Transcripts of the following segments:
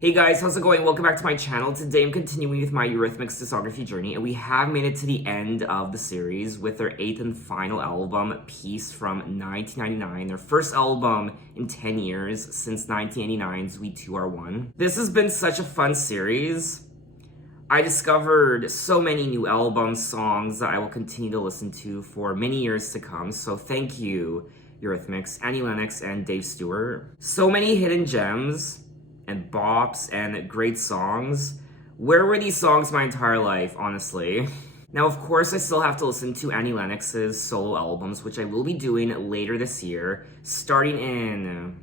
Hey guys, how's it going? Welcome back to my channel. Today I'm continuing with my Eurythmics discography journey, and we have made it to the end of the series with their 8th and final album, Peace, from 1999, their first album in 10 years since 1989's We Two Are One. This has been such a fun series. I discovered so many new albums, songs that I will continue to listen to for many years to come, so thank you, Eurythmics, Annie Lennox, and Dave Stewart. So many hidden gems and bops and great songs. Where were these songs my entire life, honestly? Now, of course, I still have to listen to Annie Lennox's solo albums, which I will be doing later this year, starting in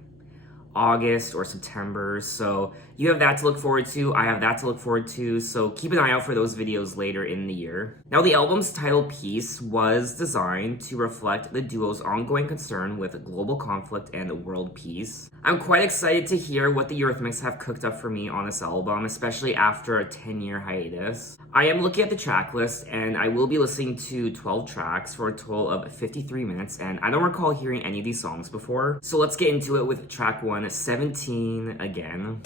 August or September. So you have that to look forward to, I have that to look forward to, so keep an eye out for those videos later in the year. Now, the album's title, Peace, was designed to reflect the duo's ongoing concern with global conflict and world peace. I'm quite excited to hear what the Eurythmics have cooked up for me on this album, especially after a 10-year hiatus. I am looking at the track list, and I will be listening to 12 tracks for a total of 53 minutes, and I don't recall hearing any of these songs before. So let's get into it with track 1, 17 Again.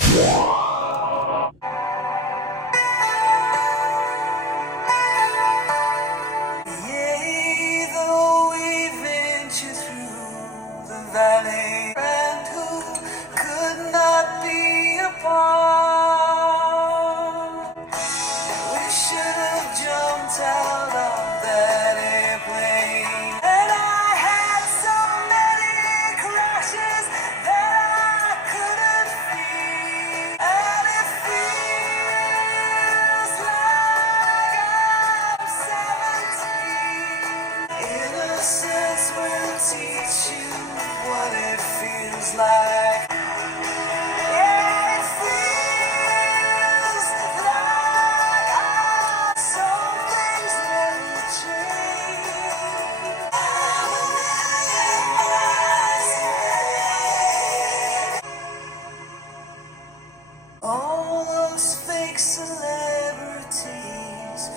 All those fake celebrities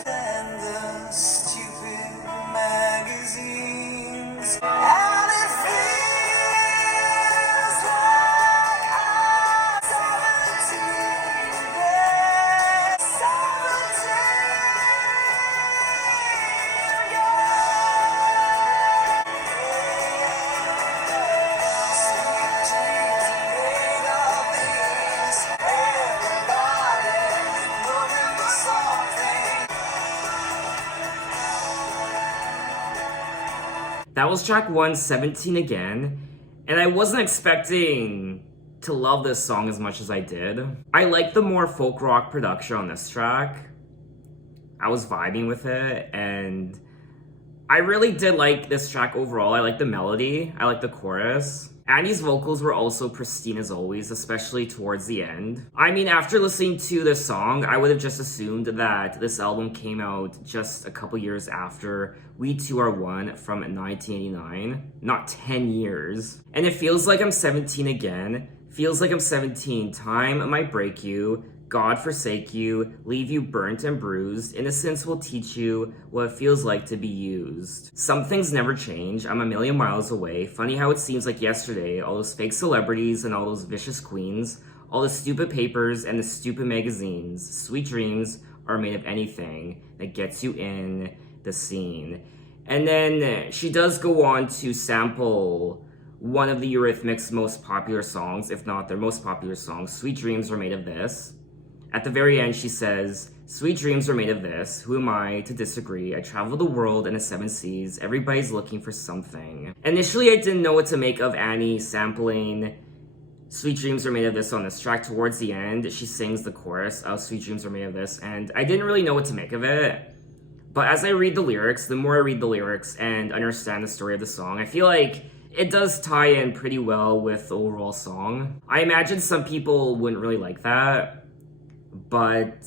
and the stupid magazines, and it feels like I'm 17 again, 17 That was track 1, 17 Again, and I wasn't expecting to love this song as much as I did. I like the more folk rock production on this track. I was vibing with it, and I really did like this track overall. I like the melody, I like the chorus. Annie's vocals were also pristine as always, especially towards the end. I mean, after listening to this song, I would have just assumed that this album came out just a couple years after We Two Are One from 1989, not 10 years. And it feels like I'm 17 again, feels like I'm 17, time might break you, God forsake you, leave you burnt and bruised, innocence will teach you what it feels like to be used. Some things never change, I'm a million miles away, funny how it seems like yesterday, all those fake celebrities and all those vicious queens, all the stupid papers and the stupid magazines, sweet dreams are made of anything that gets you in the scene. And then she does go on to sample one of the Eurythmics' most popular songs, if not their most popular song, Sweet Dreams Are Made of This. At the very end, she says, sweet dreams are made of this. Who am I to disagree? I travel the world in the 7 seas. Everybody's looking for something. Initially, I didn't know what to make of Annie sampling Sweet Dreams Are Made of This on this track. Towards the end, she sings the chorus of Sweet Dreams Are Made of This, and I didn't really know what to make of it. But as I read the lyrics, the more I read the lyrics and understand the story of the song, I feel like it does tie in pretty well with the overall song. I imagine some people wouldn't really like that, but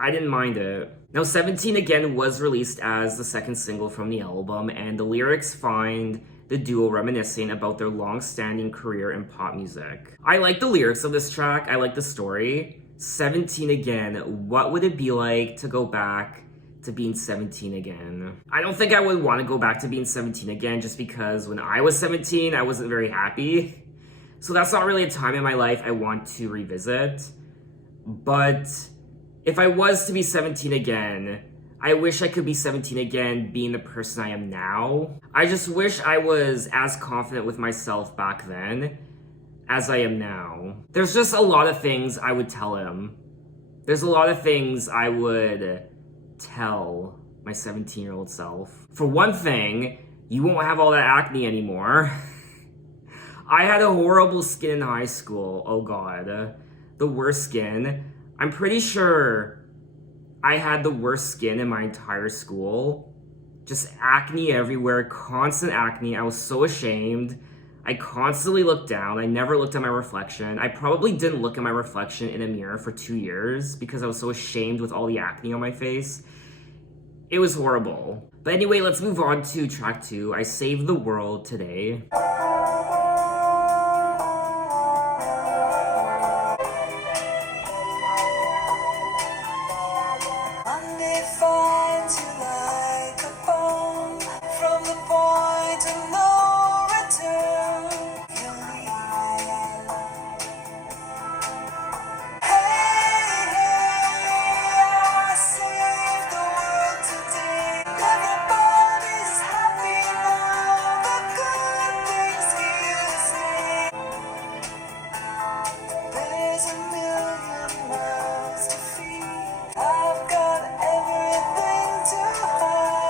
I didn't mind it. Now, 17 Again was released as the second single from the album, and the lyrics find the duo reminiscing about their long-standing career in pop music. I like the lyrics of this track, I like the story. 17 Again, what would it be like to go back to being 17 again? I don't think I would want to go back to being 17 again, just because when I was 17, I wasn't very happy. So that's not really a time in my life I want to revisit. But if I was to be 17 again, I wish I could be 17 again being the person I am now. I just wish I was as confident with myself back then as I am now. There's just a lot of things I would tell him. There's a lot of things I would tell my 17-year-old self. For one thing, you won't have all that acne anymore. I had a horrible skin in high school. Oh god. The worst skin. I'm pretty sure I had the worst skin in my entire school. Just acne everywhere, constant acne. I was so ashamed. I constantly looked down. I never looked at my reflection. I probably didn't look at my reflection in a mirror for 2 years because I was so ashamed with all the acne on my face. It was horrible. But anyway, let's move on to track 2. I Saved the World Today. Monday finds you like a bomb from the point of no return. You're leaving. Hey, I saved the world today. Everybody's happy now. The good things here to stay. There's a million mouths to feed. I've got everything to hide.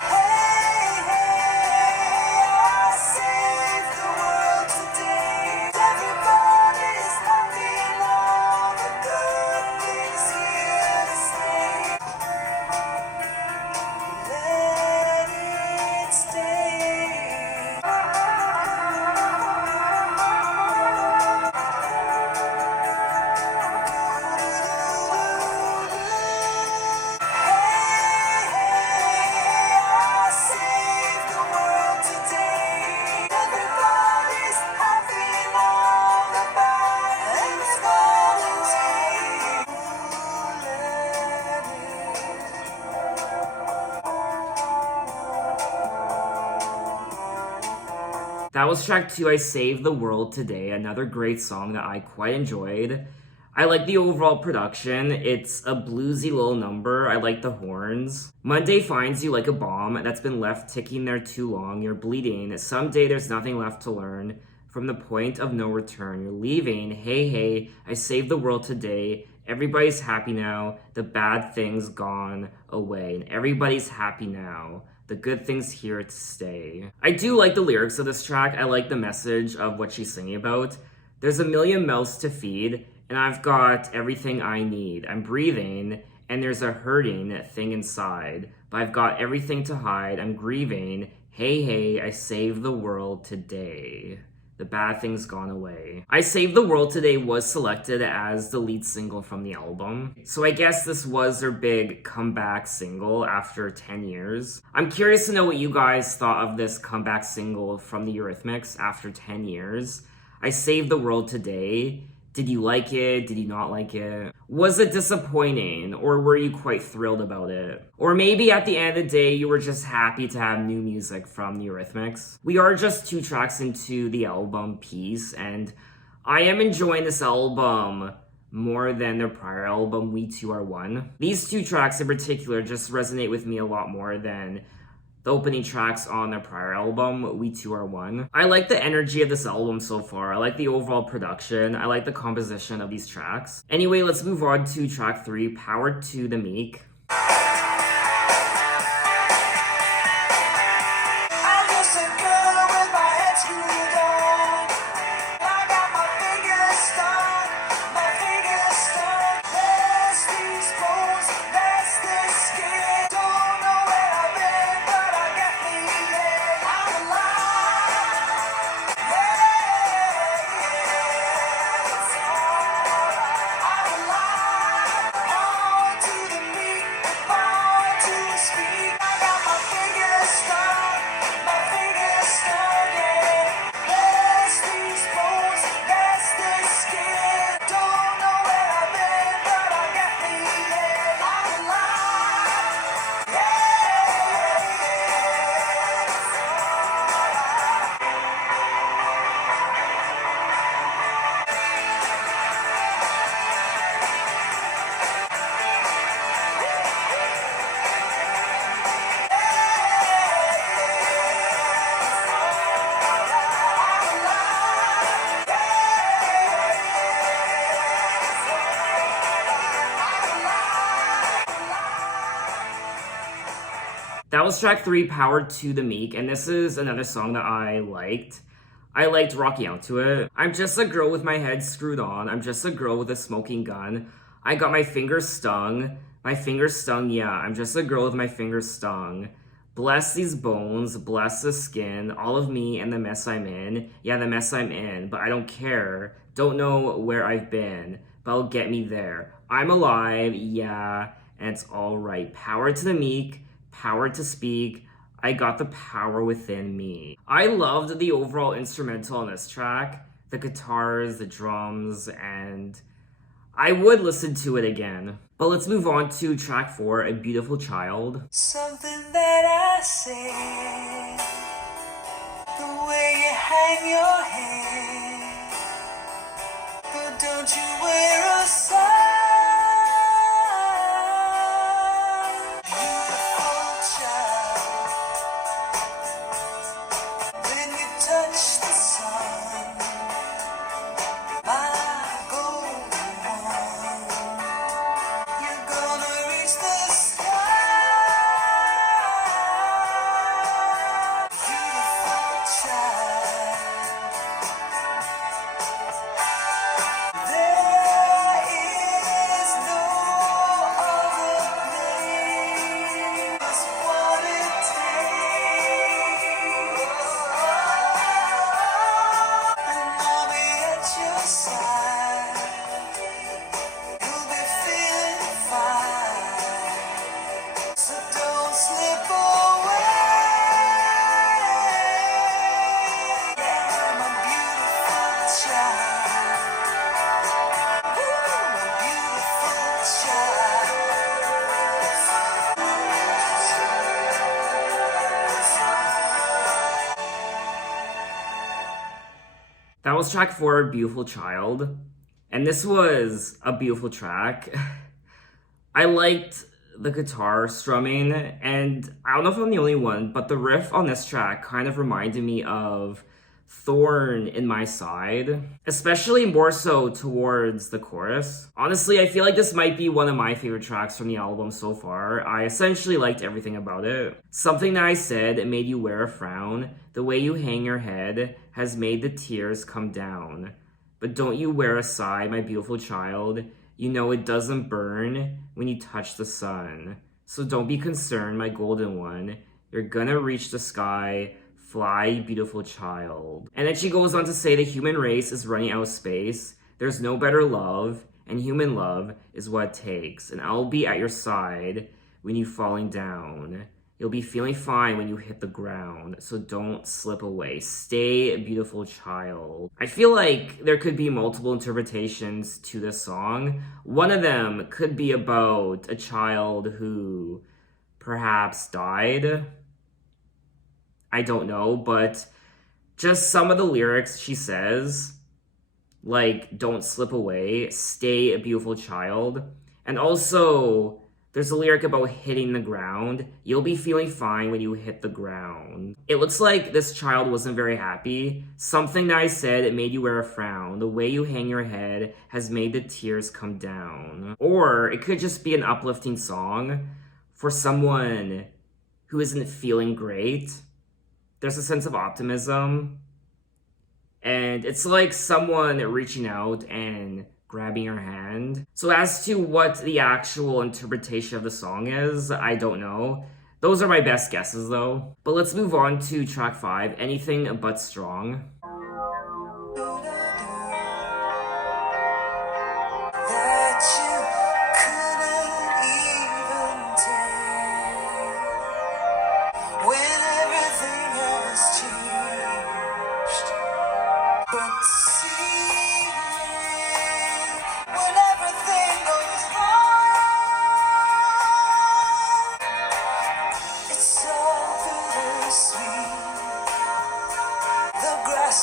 Hey, I saved the world today. Everybody's happy now. The good things here to stay. Let it stay. I saved the world today. Everybody's happy now. The bad things gone away. That was track 2, I Saved the World Today, another great song that I quite enjoyed. I like the overall production. It's a bluesy little number. I like the horns. Monday finds you like a bomb that's been left ticking there too long. You're bleeding. Someday there's nothing left to learn. From the point of no return, you're leaving. Hey, hey, I saved the world today. Everybody's happy now. The bad things gone away. And everybody's happy now. The good things here to stay. I do like the lyrics of this track. I like the message of what she's singing about. There's a million mouths to feed, and I've got everything I need. I'm breathing, and there's a hurting thing inside. But I've got everything to hide. I'm grieving. Hey, hey, I saved the world today. The bad things gone away. I Saved the World Today was selected as the lead single from the album. So I guess this was their big comeback single after 10 years. I'm curious to know what you guys thought of this comeback single from the Eurythmics after 10 years. I Saved the World Today. Did you like it? Did you not like it? Was it disappointing, or were you quite thrilled about it? Or maybe at the end of the day, you were just happy to have new music from the Eurythmics. We are just 2 tracks into the album piece, and I am enjoying this album more than their prior album, We Two Are One. These 2 tracks in particular just resonate with me a lot more than the opening tracks on their prior album, We Two Are One. I like the energy of this album so far. I like the overall production. I like the composition of these tracks. Anyway, let's move on to track 3, Power to the Meek. I'm just a girl with my head screwed on. I got my fingers stuck, my fingers stuck. There's these bones, there's this skin. Don't know where I've been, but I got me here. I'm alive. Yeah, it's alright. I'm alive. On to the meek. That was track 3, Power to the Meek, and this is another song that I liked. I liked rocking out to it. I'm just a girl with my head screwed on. I'm just a girl with a smoking gun. I got my fingers stung. My fingers stung, yeah. I'm just a girl with my fingers stung. Bless these bones, bless the skin, all of me and the mess I'm in. Yeah, the mess I'm in, but I don't care. Don't know where I've been, but I'll get me there. I'm alive, yeah, and it's alright. Power to the meek, power to speak. I got the power within me. I loved the overall instrumental on this track, the guitars, the drums, and I would listen to it again. But let's move on to track 4, A Beautiful Child. Something that I say, the way you hang your head, but don't you wear a sign? Beautiful child, when you touch the sun, my golden one, you're gonna reach the sky. Beautiful child, there is no other place. What it takes, and I'll be at your side. You'll be feeling fine, so don't slip away. Yeah, my beautiful child. Ooh, my beautiful That was track 4, Beautiful Child. And this was a beautiful track. I liked the guitar strumming, and I don't know if I'm the only one, but the riff on this track kind of reminded me of Thorn in My Side, especially more so towards the chorus. Honestly, I feel like this might be one of my favorite tracks from the album so far. I essentially liked everything about it. Something that I said, it made you wear a frown. The way you hang your head has made the tears come down. But don't you wear a sigh, my beautiful child. You know it doesn't burn when you touch the sun. So don't be concerned, my golden one. You're gonna reach the sky. Fly, beautiful child. And then she goes on to say the human race is running out of space. There's no better love, and human love is what it takes. And I'll be at your side when you're falling down. You'll be feeling fine when you hit the ground, so don't slip away. Stay, beautiful child. I feel like there could be multiple interpretations to this song. One of them could be about a child who perhaps died. I don't know, but just some of the lyrics she says, like, don't slip away, stay a beautiful child. And also, there's a lyric about hitting the ground. You'll be feeling fine when you hit the ground. It looks like this child wasn't very happy. Something that I said, it made you wear a frown. The way you hang your head has made the tears come down. Or it could just be an uplifting song for someone who isn't feeling great. There's a sense of optimism. And it's like someone reaching out and grabbing your hand. So as to what the actual interpretation of the song is, I don't know. Those are my best guesses though. But let's move on to track 5, Anything But Strong. that you couldn't even take when everything has changed. But see, when everything goes wrong, it's so bittersweet. The grass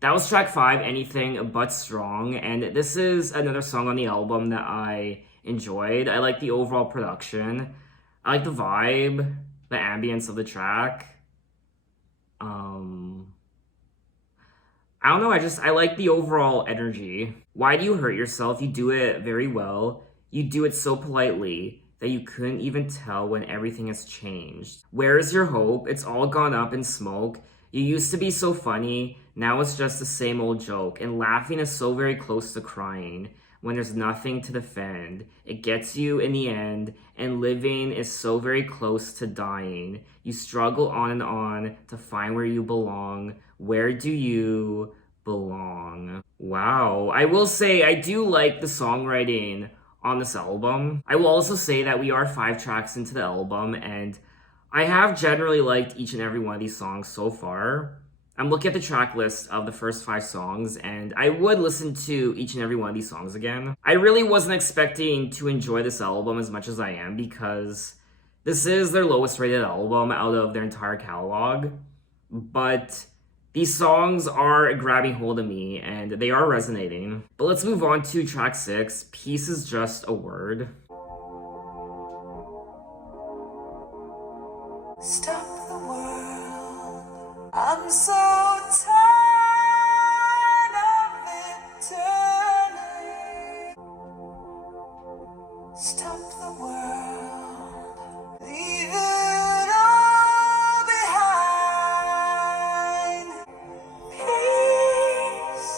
That was track 5, Anything But Strong, and this is another song on the album that I enjoyed. I like the overall production. I like the vibe, the ambience of the track. I don't know, I like the overall energy. Why Do You Hurt Yourself? You do it very well. You do it so politely that you couldn't even tell when everything has changed. Where is your hope? It's all gone up in smoke. You used to be so funny, now it's just the same old joke. And laughing is so very close to crying when there's nothing to defend. It gets you in the end, and living is so very close to dying. You struggle on and on to find where you belong. Where do you belong? Wow. I will say, I do like the songwriting on this album. I will also say that we are 5 tracks into the album, and I have generally liked each and every one of these songs so far. I'm looking at the track list of the first 5 songs, and I would listen to each and every one of these songs again. I really wasn't expecting to enjoy this album as much as I am, because this is their lowest rated album out of their entire catalog. But these songs are grabbing hold of me, and they are resonating. But let's move on to track 6, Peace Is Just a Word. Stop the world. I'm so tired of it turning. Stop the world. Leave it all behind. Peace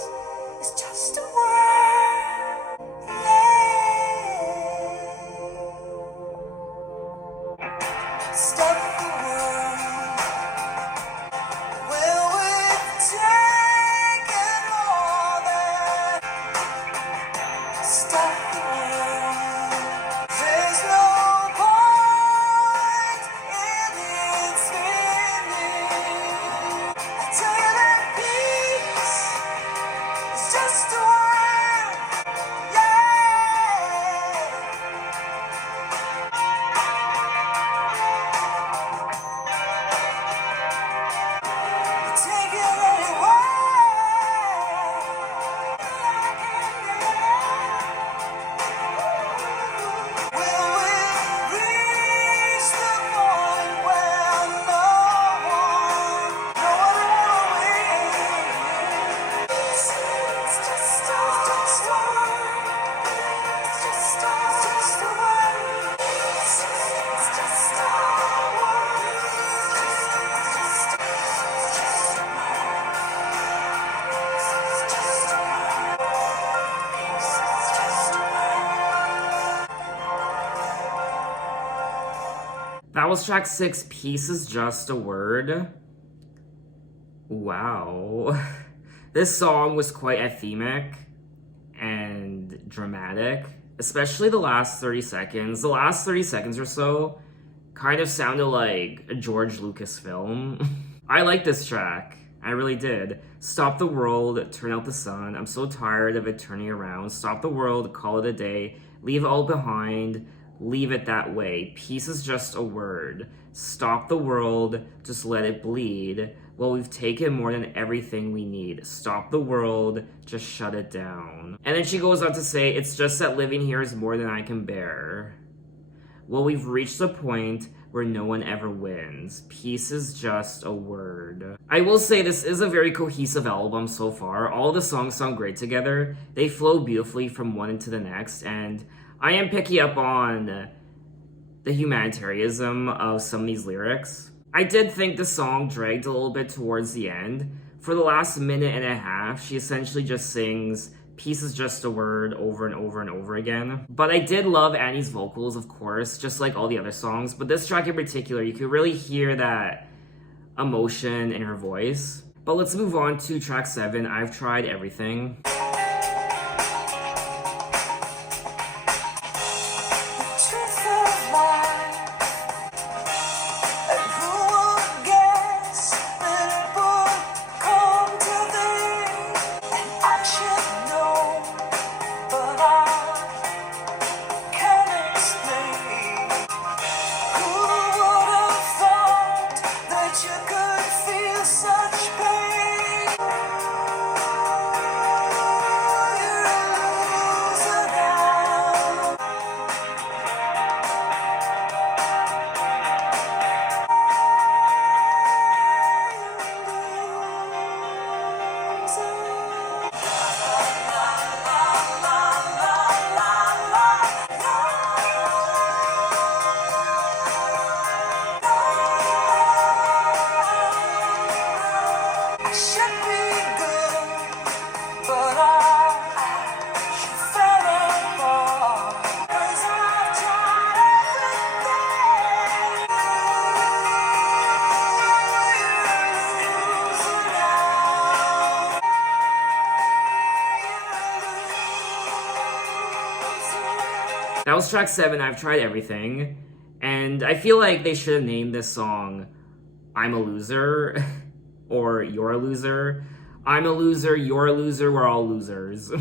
is just a word. Yeah. Stop the world. Well, we've taken all that. Stop the world. There's no point in its meaning. I tell you that peace is just a word. Yeah. Take it anyway. Will we reach the point where no one wins? It's just a word. It's just a word. It's just a That was track 6, Peace Is Just a Word. Wow. This song was quite anthemic and dramatic, especially the last 30 seconds. The last 30 seconds or so kind of sounded like a George Lucas film. I like this track. I really did. Stop the world, turn out the sun. I'm so tired of it turning around. Stop the world, call it a day. Leave it all behind. Leave it that way. Peace is just a word. Stop the world, just let it bleed. Well, we've taken more than everything we need. Stop the world, just shut it down. And then she goes on to say, it's just that living here is more than I can bear. Well, we've reached the point where no one ever wins. Peace is just a word. I will say this is a very cohesive album so far. All the songs sound great together. They flow beautifully from one into the next, and I am picking up on the humanitarianism of some of these lyrics. I did think the song dragged a little bit towards the end. For the last minute and a half, she essentially just sings peace is just a word over and over and over again. But I did love Annie's vocals, of course, just like all the other songs. But this track in particular, you could really hear that emotion in her voice. But let's move on to track 7, I've Tried Everything. truth of life, and who would guess that it would come to this? And I should know, but I can't explain. Who would have thought that you could feel such pain? That was track 7, I've Tried Everything. And I feel like they should have named this song I'm a Loser or You're a Loser. I'm a loser, you're a loser, we're all losers.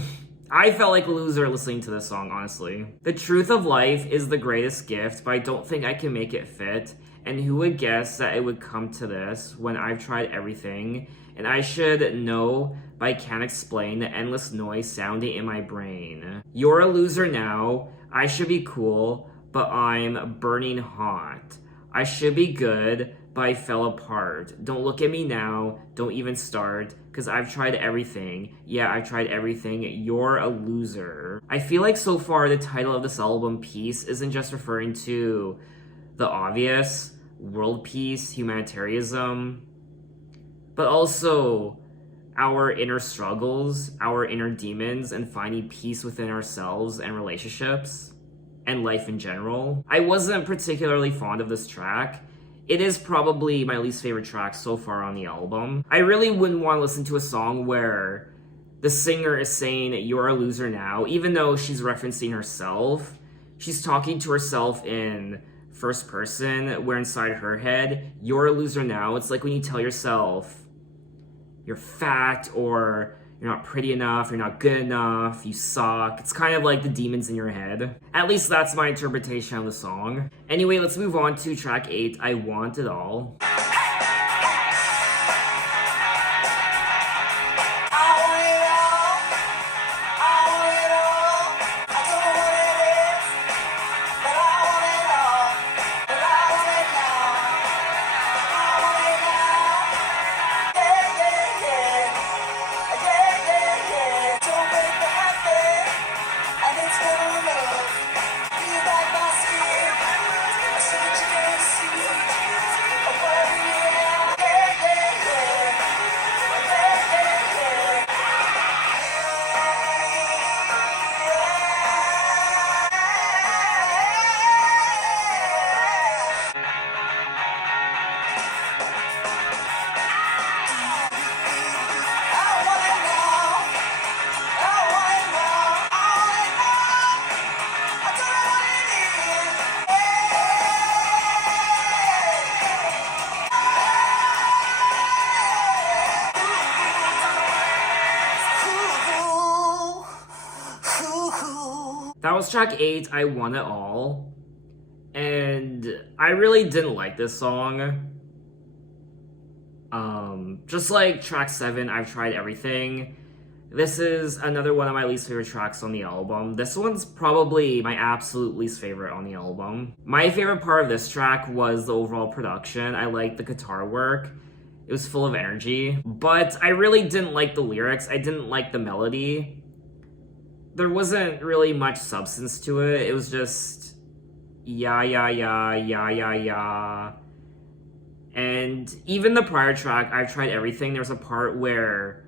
I felt like a loser listening to this song, honestly. The truth of life is the greatest gift, but I don't think I can make it fit. And who would guess that it would come to this when I've tried everything? And I should know, but I can't explain the endless noise sounding in my brain. You're a loser now. I should be cool, but I'm burning hot. I should be good, but I fell apart. Don't look at me now. Don't even start, because I've tried everything. Yeah, I've tried everything. You're a loser. I feel like so far the title of this album, Peace, isn't just referring to the obvious, world peace, humanitarianism, but also our inner struggles, our inner demons, and finding peace within ourselves and relationships, and life in general. I wasn't particularly fond of this track. It is probably my least favorite track so far on the album. I really wouldn't want to listen to a song where the singer is saying you're a loser now, even though she's referencing herself. She's talking to herself in first person, where inside her head, you're a loser now. It's like when you tell yourself you're fat, or you're not pretty enough, you're not good enough, you suck. It's kind of like the demons in your head. At least that's my interpretation of the song. Anyway, let's move on to track 8, I Want It All. That was track 8, I Want It All. And I really didn't like this song. Just like track 7, I've Tried Everything. This is another one of my least favorite tracks on the album. This one's probably my absolute least favorite on the album. My favorite part of this track was the overall production. I liked the guitar work. It was full of energy. But I really didn't like the lyrics. I didn't like the melody. There wasn't really much substance to it. It was just yeah, yeah, yeah, yeah, yeah, yeah. And even the prior track, I've Tried Everything, there's a part where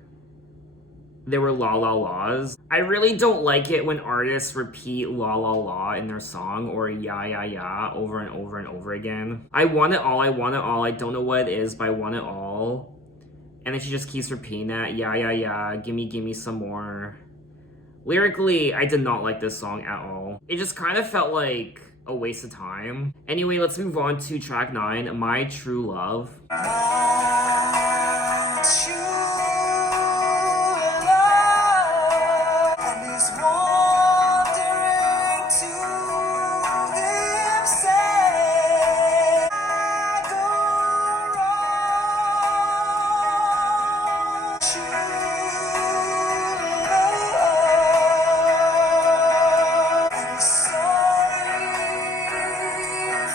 there were la la la's. I really don't like it when artists repeat la la la in their song, or yeah, yeah, yeah, over and over and over again. I want it all, I want it all, I don't know what it is, but I want it all. And then she just keeps repeating that, yeah, yeah, yeah, gimme some more. Lyrically, I did not like this song at all. It just kind of felt like a waste of time. Anyway, let's move on to track 9, My True Love. My true love, and he's wandering to himself. I go wrong. True love, and he's sorry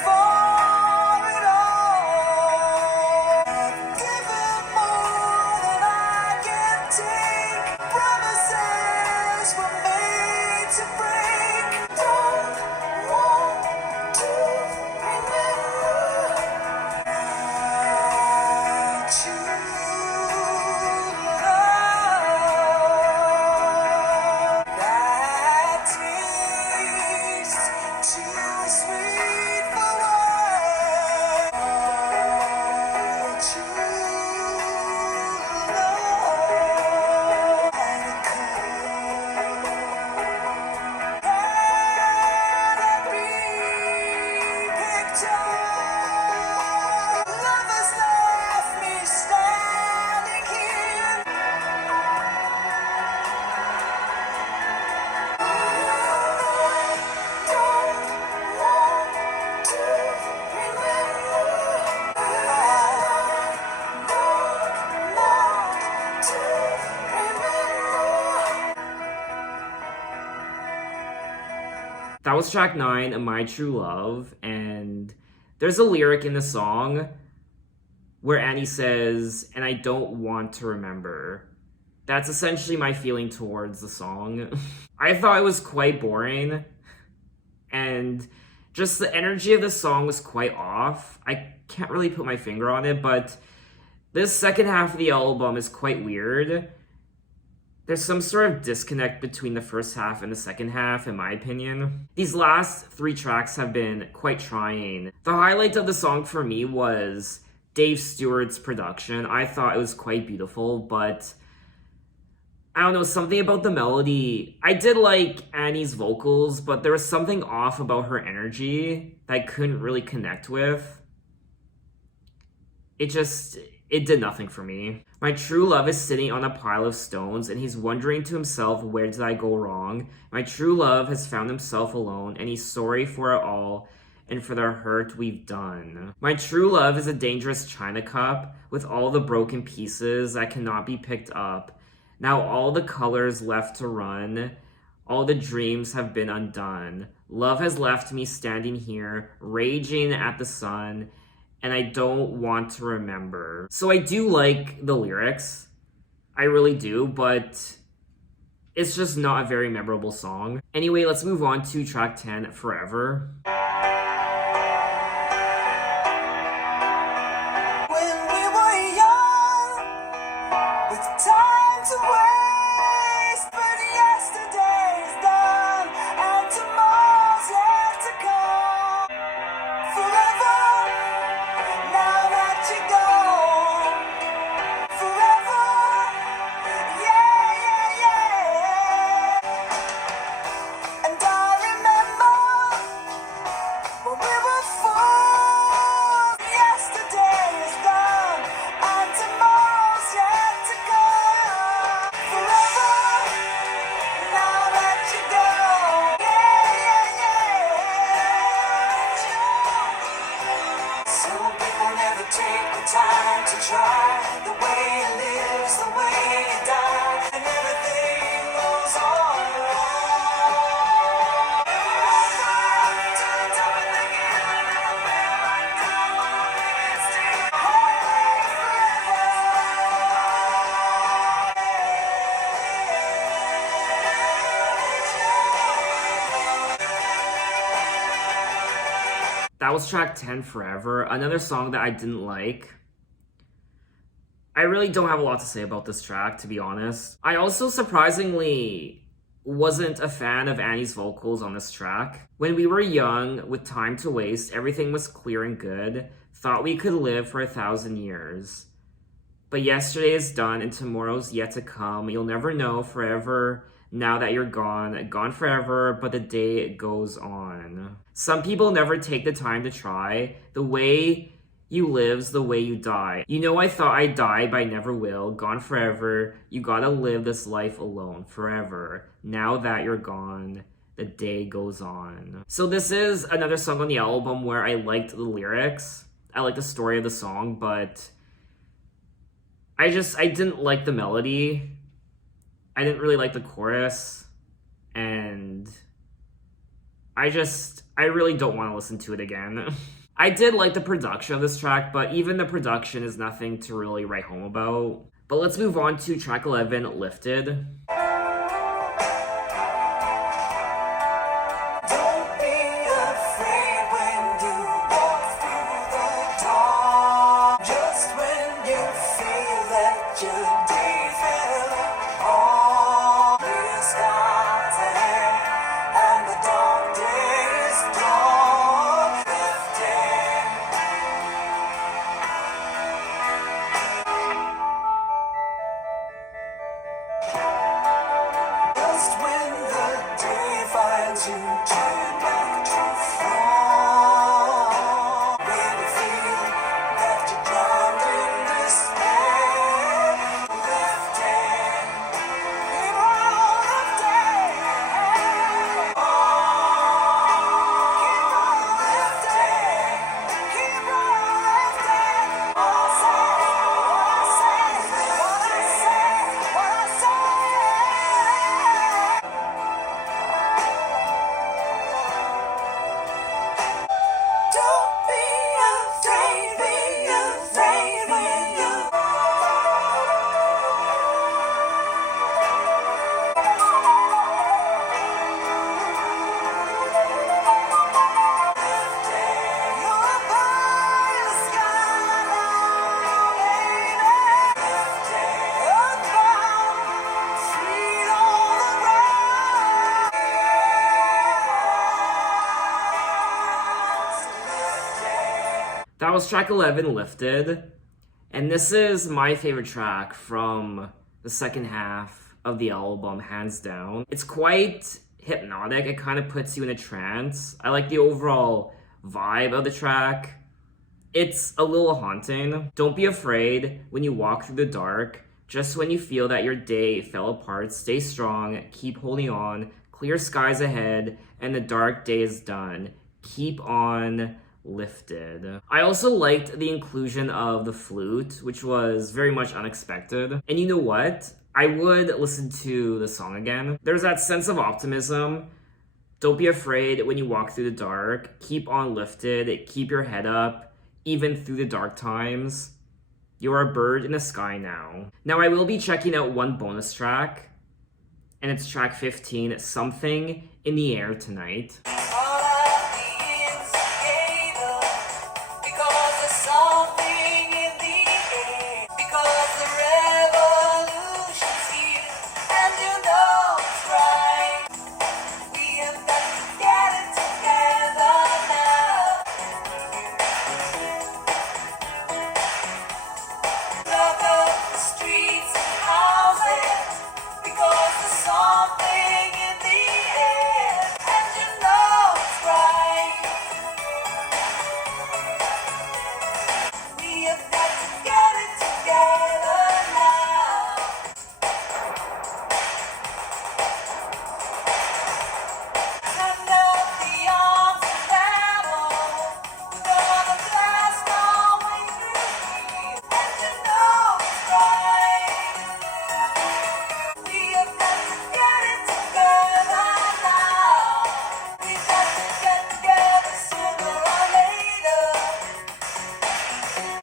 for it all. was track 9, My True Love, and there's a lyric in the song where Annie says, "And I don't want to remember." That's essentially my feeling towards the song. I thought it was quite boring, and just the energy of the song was quite off. I can't really put my finger on it, but this second half of the album is quite weird. There's some sort of disconnect between the first half and the second half, in my opinion. These last 3 tracks have been quite trying. The highlight of the song for me was Dave Stewart's production. I thought it was quite beautiful, but I don't know, something about the melody. I did like Annie's vocals, but there was something off about her energy that I couldn't really connect with. It did nothing for me. My true love is sitting on a pile of stones, and he's wondering to himself, where did I go wrong? My true love has found himself alone, and he's sorry for it all and for the hurt we've done. My true love is a dangerous china cup with all the broken pieces that cannot be picked up. Now all the colors left to run, all the dreams have been undone. Love has left me standing here, raging at the sun, and I don't want to remember. So I do like the lyrics. I really do, but it's just not a very memorable song. Anyway, let's move on to track 10, Forever. When we were young, with time to waste, but yesterday's done, and tomorrow's yet to come. Forever, now that you're gone. Forever, yeah, yeah, yeah. And I remember when we were fools. Yesterday is done, and tomorrow's yet to come. Forever, now that you're gone. Yeah, yeah, yeah. Some people never take the time to try. The way he lives, the way he dies, and everything goes on wrong. Turns everything in, and I feel like I wanna leave it still. That was track 10, Forever, another song that I didn't like. I really don't have a lot to say about this track, to be honest. I also surprisingly wasn't a fan of Annie's vocals on this track. When we were young, with time to waste, everything was clear and good. Thought we could live for 1,000 years. But yesterday is done and tomorrow's yet to come. You'll never know forever now that you're gone. Gone forever, but the day goes on. Some people never take the time to try. The way you live's the way you die. You know, I thought I'd die, but I never will. Gone forever. You gotta live this life alone forever. Now that you're gone, the day goes on. So this is another song on the album where I liked the lyrics. I liked the story of the song, but I didn't like the melody. I didn't really like the chorus. And I really don't want to listen to it again. I did like the production of this track, but even the production is nothing to really write home about. But let's move on to track 11, Lifted. Don't be afraid when you walk through the dark. Just when you feel that your day fell off, you start to end, and the dark days dawn. Lifted. That was track 11, Lifted. And this is my favorite track from the second half of the album, hands down. It's quite hypnotic. It kind of puts you in a trance. I like the overall vibe of the track. It's a little haunting. Don't be afraid when you walk through the dark. Just when you feel that your day fell apart, stay strong, keep holding on, clear skies ahead, and the dark day is done. Keep on lifted. I also liked the inclusion of the flute, which was very much unexpected. And you know what? I would listen to the song again. There's that sense of optimism. Don't be afraid when you walk through the dark. Keep on lifted. Keep your head up, even through the dark times. You're a bird in the sky now. Now I will be checking out one bonus track, and it's track 15, Something in the Air Tonight.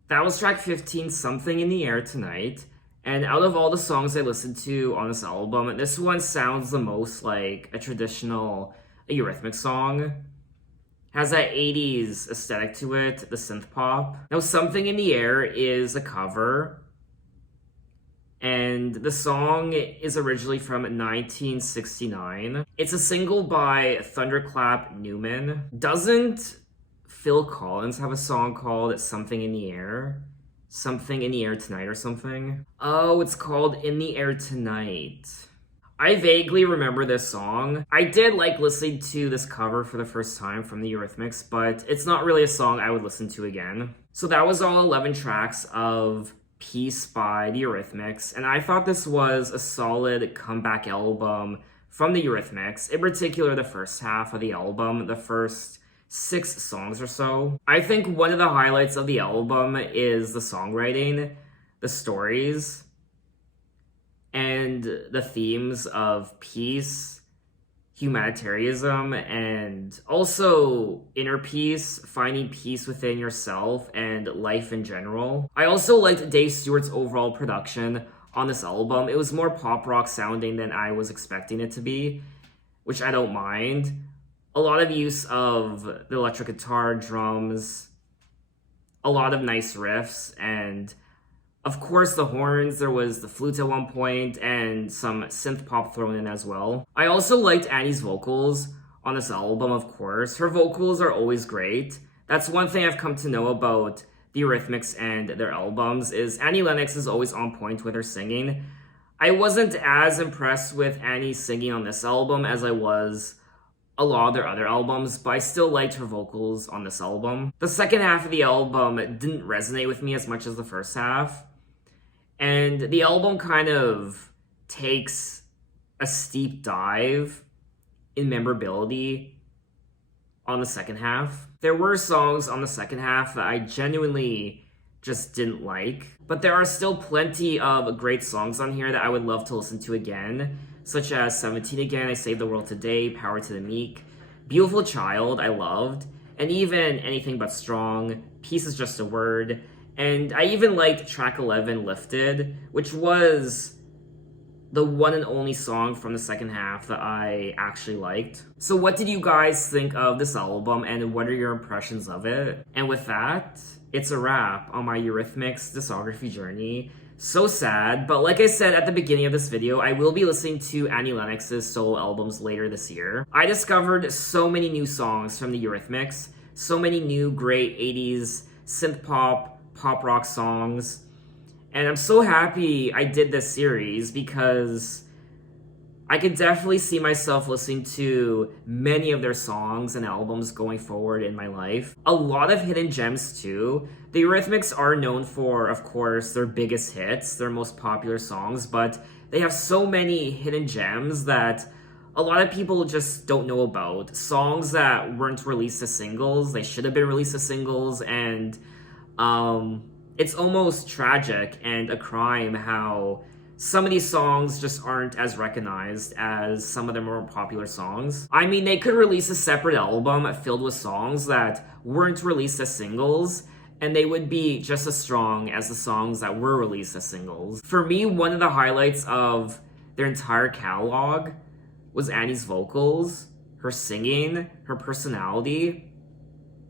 That was track 15, Something in the Air Tonight. And out of all the songs I listened to on this album, this one sounds the most like a traditional Eurythmics song. Has that 80s aesthetic to it, the synth pop. Now, Something in the Air is a cover. And the song is originally from 1969. It's a single by Thunderclap Newman. Doesn't Phil Collins have a song called Something in the Air? Something in the Air Tonight or something? Oh, it's called In the Air Tonight. I vaguely remember this song. I did like listening to this cover for the first time from the Eurythmics, but it's not really a song I would listen to again. So that was all 11 tracks of Peace by the Eurythmics, and I thought this was a solid comeback album from the Eurythmics, in particular the first half of the album, the first 6 songs or so. I think one of the highlights of the album is the songwriting, the stories, and the themes of peace, humanitarianism, and also inner peace, finding peace within yourself and life in general. I also liked Dave Stewart's overall production on this album. It was more pop rock sounding than I was expecting it to be, which I don't mind. A lot of use of the electric guitar, drums, a lot of nice riffs, and of course the horns. There was the flute at one point and some synth pop thrown in as well. I also liked Annie's vocals on this album, of course. Her vocals are always great. That's one thing I've come to know about the Eurythmics and their albums, is Annie Lennox is always on point with her singing. I wasn't as impressed with Annie's singing on this album as I was a lot of their other albums, but I still liked her vocals on this album. The second half of the album didn't resonate with me as much as the first half, and the album kind of takes a steep dive in memorability on the second half. There were songs on the second half that I genuinely just didn't like, but there are still plenty of great songs on here that I would love to listen to again, such as 17 Again, I Saved the World Today, Power to the Meek, Beautiful Child, I loved, and even Anything But Strong, Peace Is Just a Word, And I even liked track 11, Lifted, which was the one and only song from the second half that I actually liked. So what did you guys think of this album, and what are your impressions of it? And with that, it's a wrap on my Eurythmics discography journey. So sad, but like I said at the beginning of this video, I will be listening to Annie Lennox's solo albums later this year. I discovered so many new songs from the Eurythmics, so many new great 80s synth pop, pop rock songs, and I'm so happy I did this series because I could definitely see myself listening to many of their songs and albums going forward in my life. A lot of hidden gems too. The Eurythmics are known for, of course, their biggest hits, their most popular songs, but they have so many hidden gems that a lot of people just don't know about. Songs that weren't released as singles, they should have been released as singles, and it's almost tragic and a crime how some of these songs just aren't as recognized as some of their more popular songs. I mean, they could release a separate album filled with songs that weren't released as singles, and they would be just as strong as the songs that were released as singles. For me, one of the highlights of their entire catalog was Annie's vocals, her singing, her personality,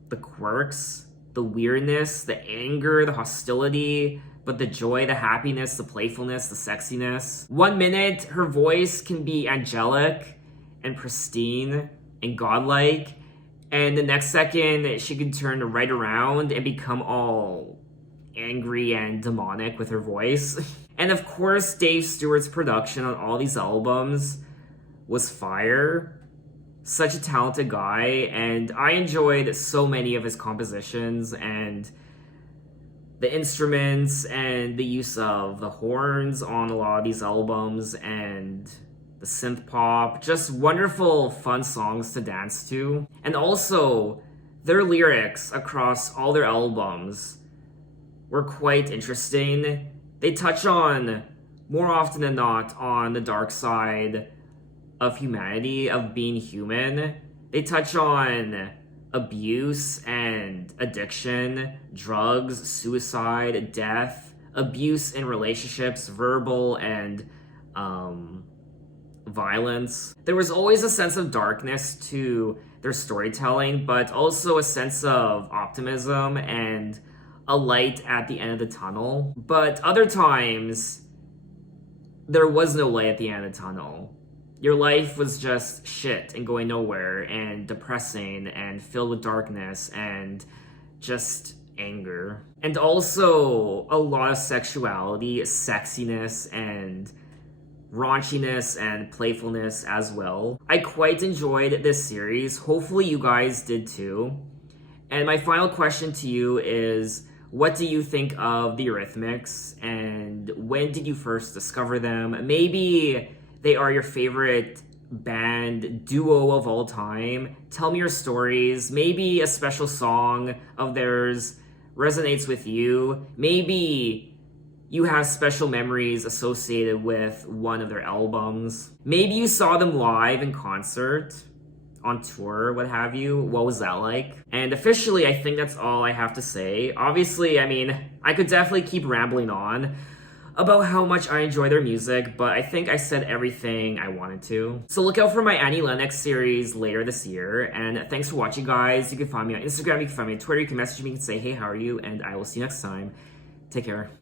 the quirks, the weirdness, the anger, the hostility, but the joy, the happiness, the playfulness, the sexiness. 1 minute, her voice can be angelic and pristine and godlike, and the next second, she can turn right around and become all angry and demonic with her voice. And of course, Dave Stewart's production on all these albums was fire. Such a talented guy, and I enjoyed so many of his compositions and the instruments and the use of the horns on a lot of these albums and the synth pop. Just wonderful, fun songs to dance to. And also, their lyrics across all their albums were quite interesting. They touch on, more often than not, on the dark side of humanity, of being human. They touch on abuse and addiction, drugs, suicide, death, abuse in relationships, verbal and violence. There was always a sense of darkness to their storytelling, but also a sense of optimism and a light at the end of the tunnel. But other times, there was no light at the end of the tunnel. Your life was just shit and going nowhere and depressing and filled with darkness and just anger. And also a lot of sexuality, sexiness, and raunchiness and playfulness as well. I quite enjoyed this series. Hopefully you guys did too. And my final question to you is, what do you think of the Eurythmics, and when did you first discover them? Maybe they are your favorite band duo of all time. Tell me your stories. Maybe a special song of theirs resonates with you. Maybe you have special memories associated with one of their albums. Maybe you saw them live in concert, on tour, what have you. What was that like? And officially, I think that's all I have to say. Obviously, I mean, I could definitely keep rambling on about how much I enjoy their music, but I think I said everything I wanted to. So look out for my Annie Lennox series later this year, and thanks for watching, guys. You can find me on Instagram, you can find me on Twitter, you can message me and say, hey, how are you? And I will see you next time. Take care.